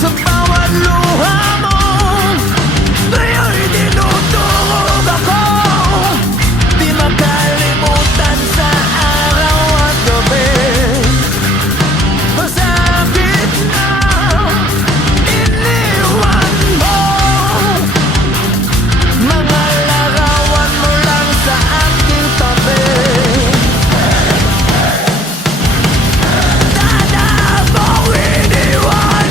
Sa bawat luha mo, ngayon'y tinutulog ako. Di makalimutan sa araw at gabi. Sa gitna, iniwan mo mga larawan mo lang sa aking tabi. Sana mong iniwan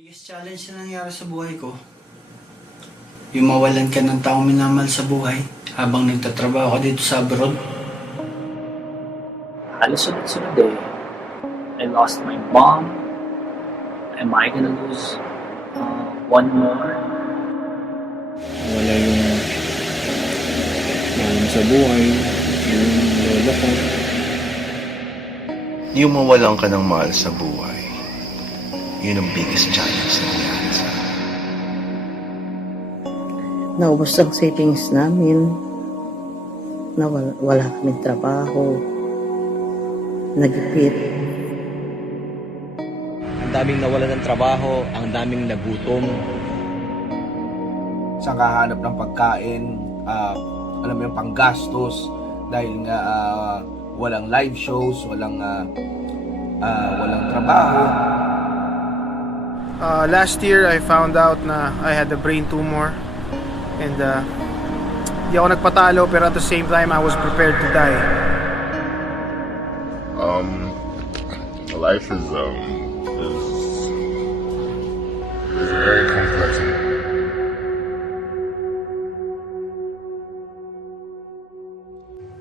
Biggest challenge na nangyari sa buhay ko, yung mawalan ka ng taong minamahal sa buhay habang nagtatrabaho ka dito sa abroad. Halos sunod-sunod eh. I lost my mom. Am I gonna lose one more? Wala yung mahal mo sa buhay, yung lola ko. Yung mawalan ka ng mahal sa buhay, yun ang biggest challenge na nangyari sa akin. Naubos ang savings namin. Wala kaming trabaho. Nagipit. Ang daming nawalan ng trabaho, ang daming nagutom. Sa kahanap ng pagkain, alam mo yung panggastos dahil nga walang live shows, walang trabaho. Last year, I found out na I had a brain tumor. And di ako nagpatalo, pero at the same time, I was prepared to die. Life is very complex.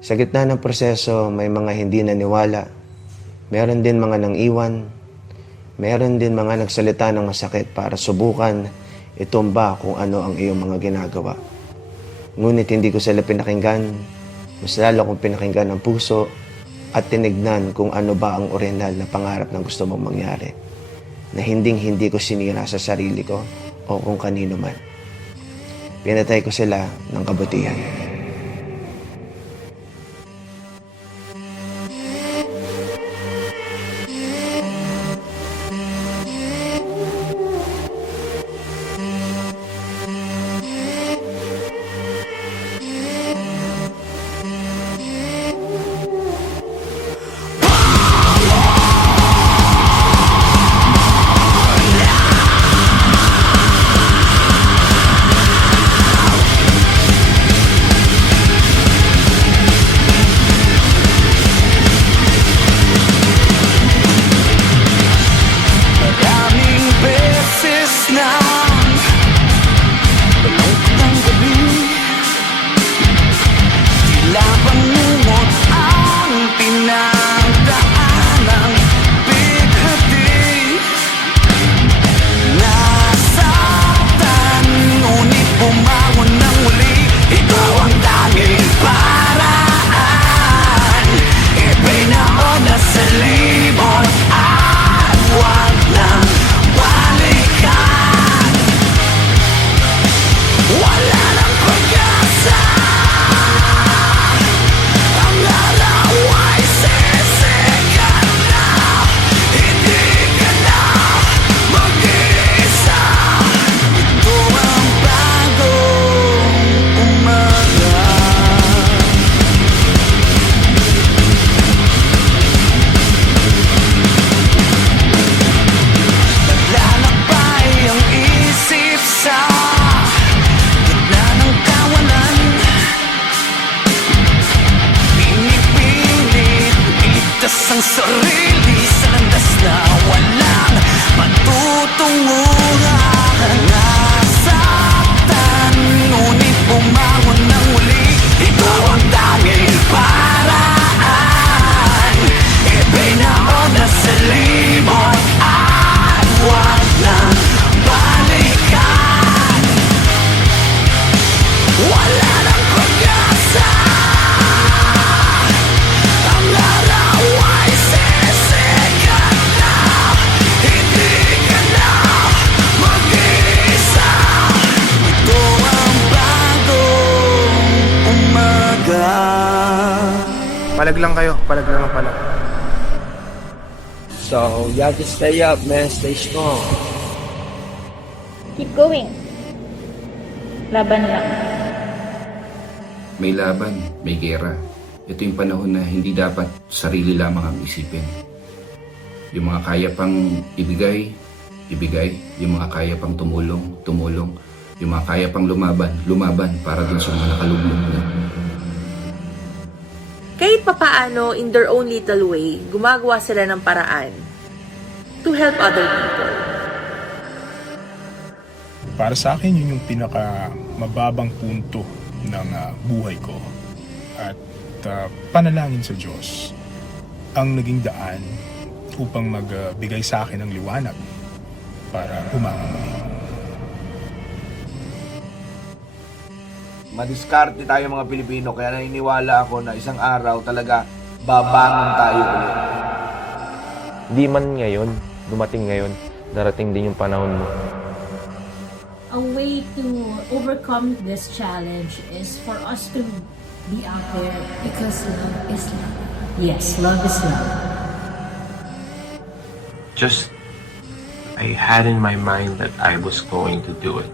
Sa gitna ng proseso, may mga hindi naniwala. Meron din mga nang iwan. Meron din mga nagsalita ng masakit para subukan itumba kung ano ang iyong mga ginagawa. Ngunit hindi ko sila pinakinggan. Mas lalo kong pinakinggan ang puso at tinignan kung ano ba ang orihinal na pangarap na gusto mong mangyari. Na hindi ko sinira sa sarili ko o kung kanino man. Pinatay ko sila ng kabutihan. Maraming beses na balungkot ng gabi, tila bangungot ang pinagdaanang bighati. Nasaktan, ngunit bumangon ng muli. Ikaw ang tanging paraan. Ibinaon na sa libon at huwag nang balikan. Wala nang pag-asa. Ang araw ay sisikat na. Hindi ka na mag-iisa. Ito ang bagong umaga. Naglalakbay ang isip sa gitna ng kawalan. Pinipilit iligtas ang sarili sa landas na walang patutunguhan. Nasaktan, ngunit bumangon ng muli. Ikaw ang tanging paraan. Ibinaon na sa libon at huwag nang balikan. Wala nang pag-asa. Ang araw ay sisikat na. Hindi ka na mag-iisa. Ito ang bagong umaga. Palag lang kayo, palag lang ang palag. So, you have to stay up, man. Stay strong. Keep going. Laban lang. May laban, may gera. Ito yung panahon na hindi dapat sarili lamang ang isipin. Yung mga kaya pang ibigay, ibigay. Yung mga kaya pang tumulong, tumulong. Yung mga kaya pang lumaban, lumaban para dun sa mga nakalublog na. Kahit papaano, in their own little way, gumagawa sila ng paraan to help other people. Para sa akin, yun yung pinaka mababang punto ng buhay ko. At panalangin sa Diyos ang naging daan upang magbigay sa akin ng liwanag para umangat. Madiskarte tayo mga Pilipino, kaya naniniwala ako na isang araw talaga babangon tayo ulit. Di man ngayon, dumating ngayon, darating din yung panahon mo. A way to overcome this challenge is for us to be out there because love is love. Yes, love is love. Just, I had in my mind that I was going to do it.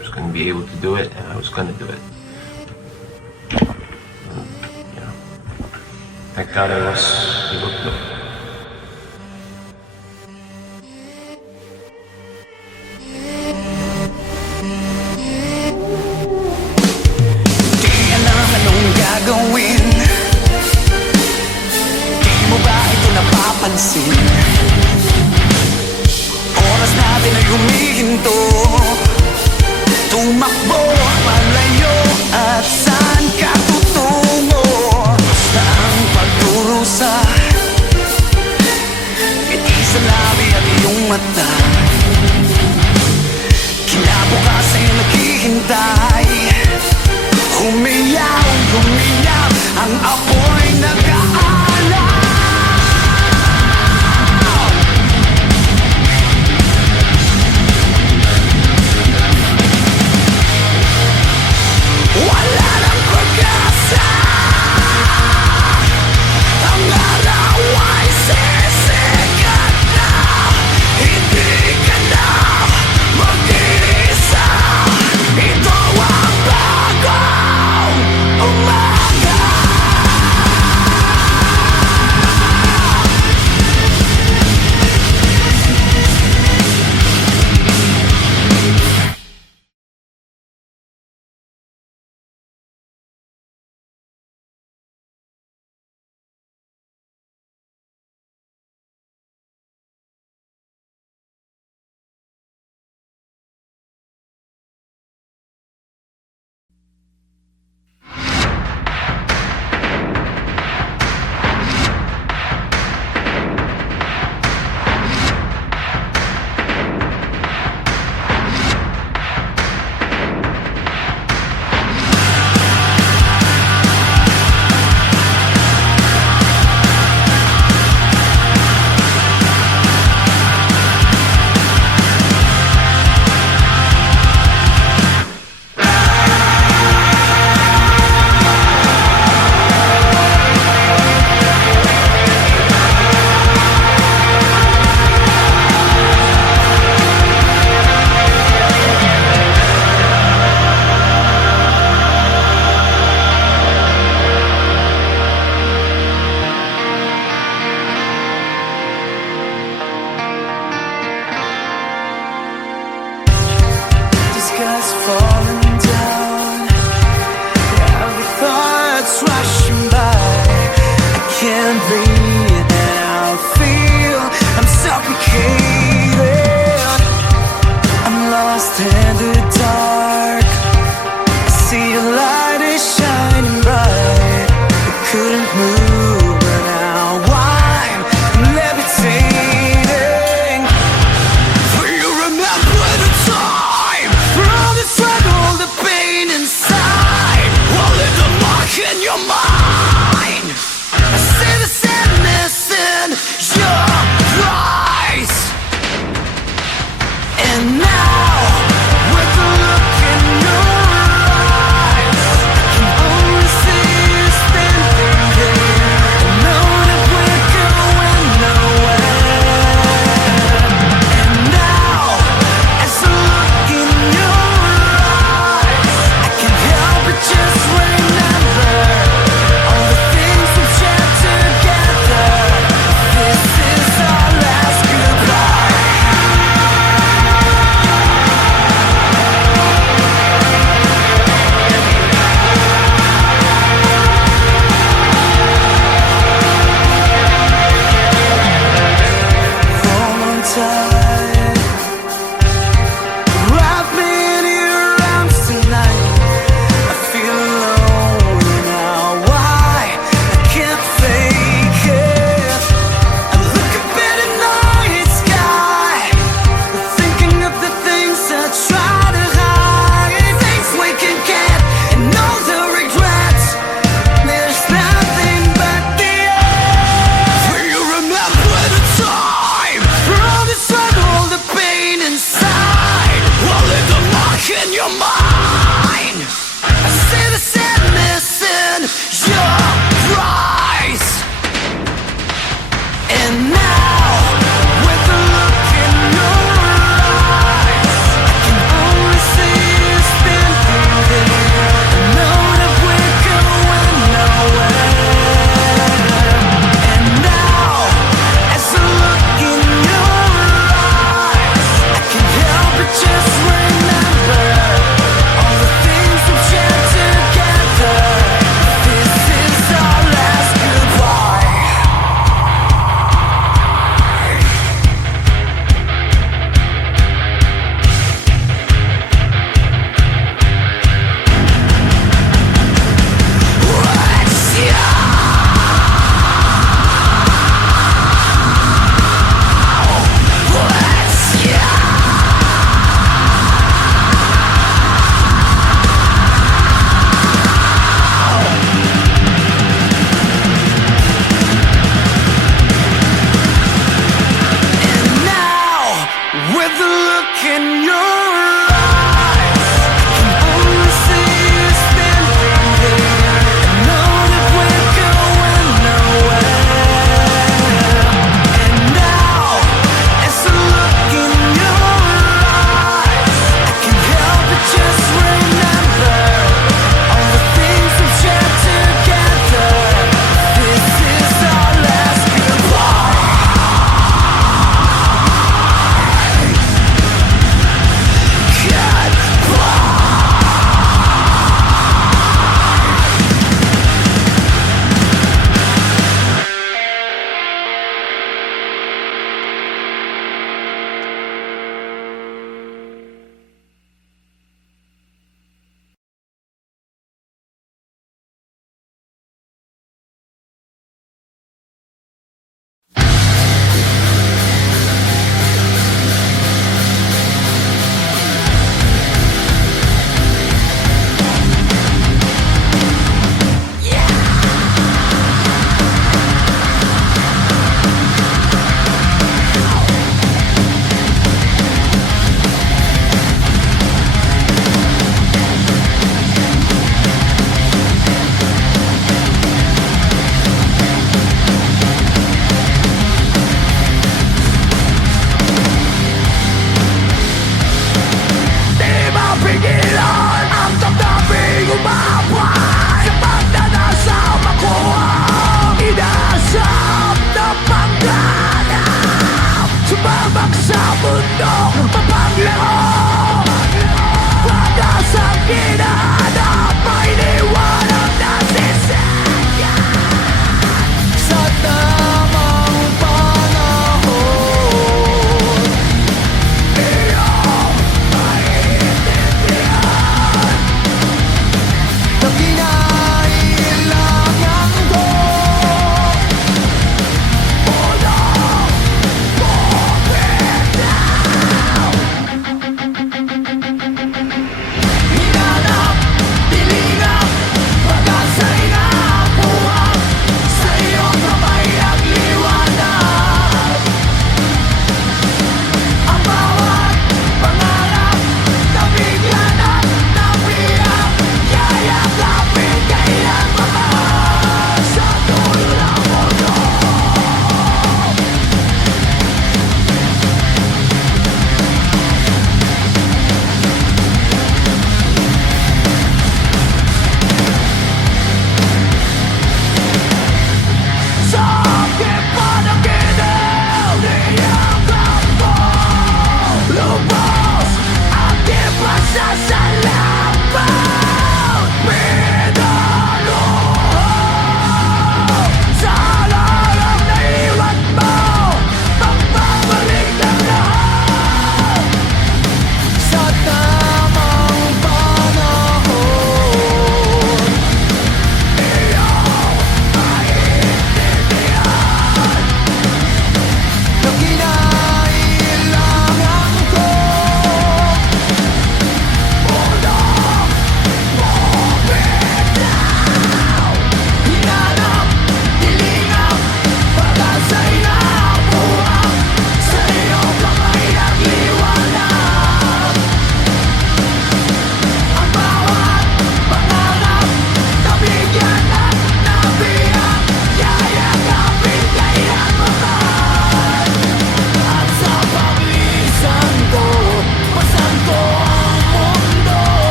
I was going to be able to do it, and I was going to do it. You know, thank God I was able to do it. Di alam anong gagawin. Di mo ba ito napapansin? Oras natin ay humihinto. Tumakbo, malayo, at saan ka tutungo? Basta ang pagdurusa, ngiti sa labi at iyong mata. Kinabukasan yung naghihintay. Humiyaw, humiyaw, ang apoy nag-aalay.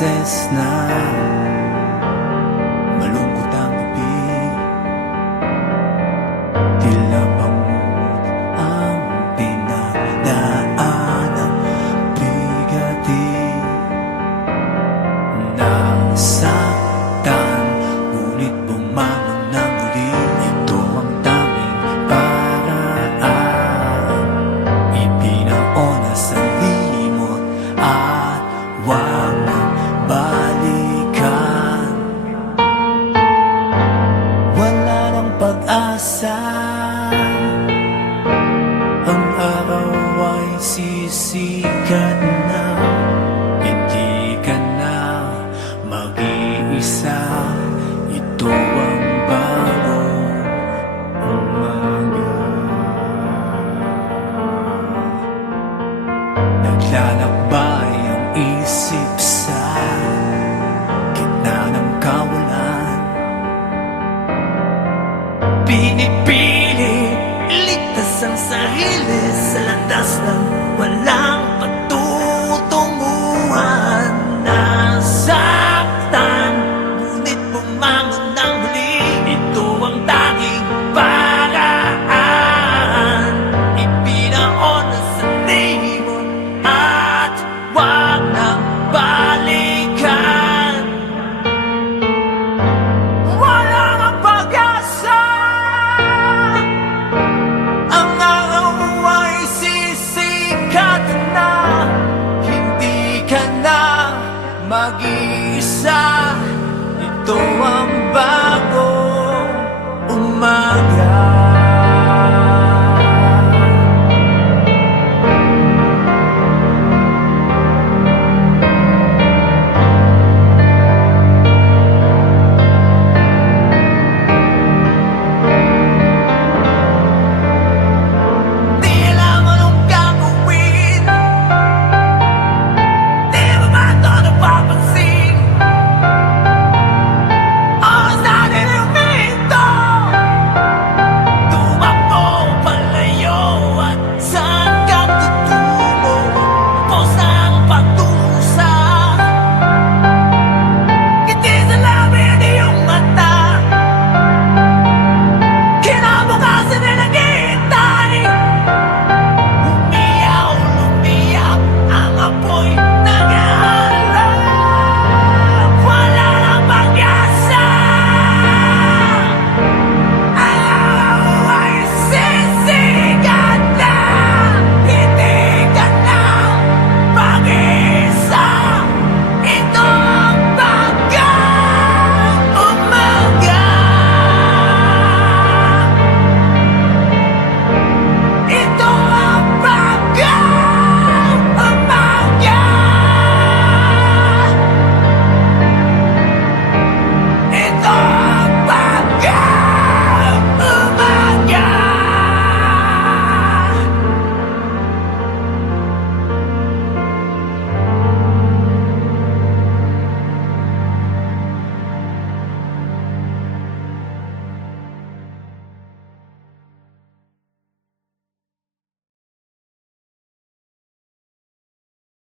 beses na malungkot ang ibig, tila bangungot ang pinagdaanan, bigatin, nasaktan, ngunit bumangon na muli. Ito ang tanging paraan, ipinaona sa limot at wag nang balikan. Wala nang pag-asa, ang araw ay sisikat na, hindi ka na mag-iisa. Ito ang bagong umaga, naglalakbay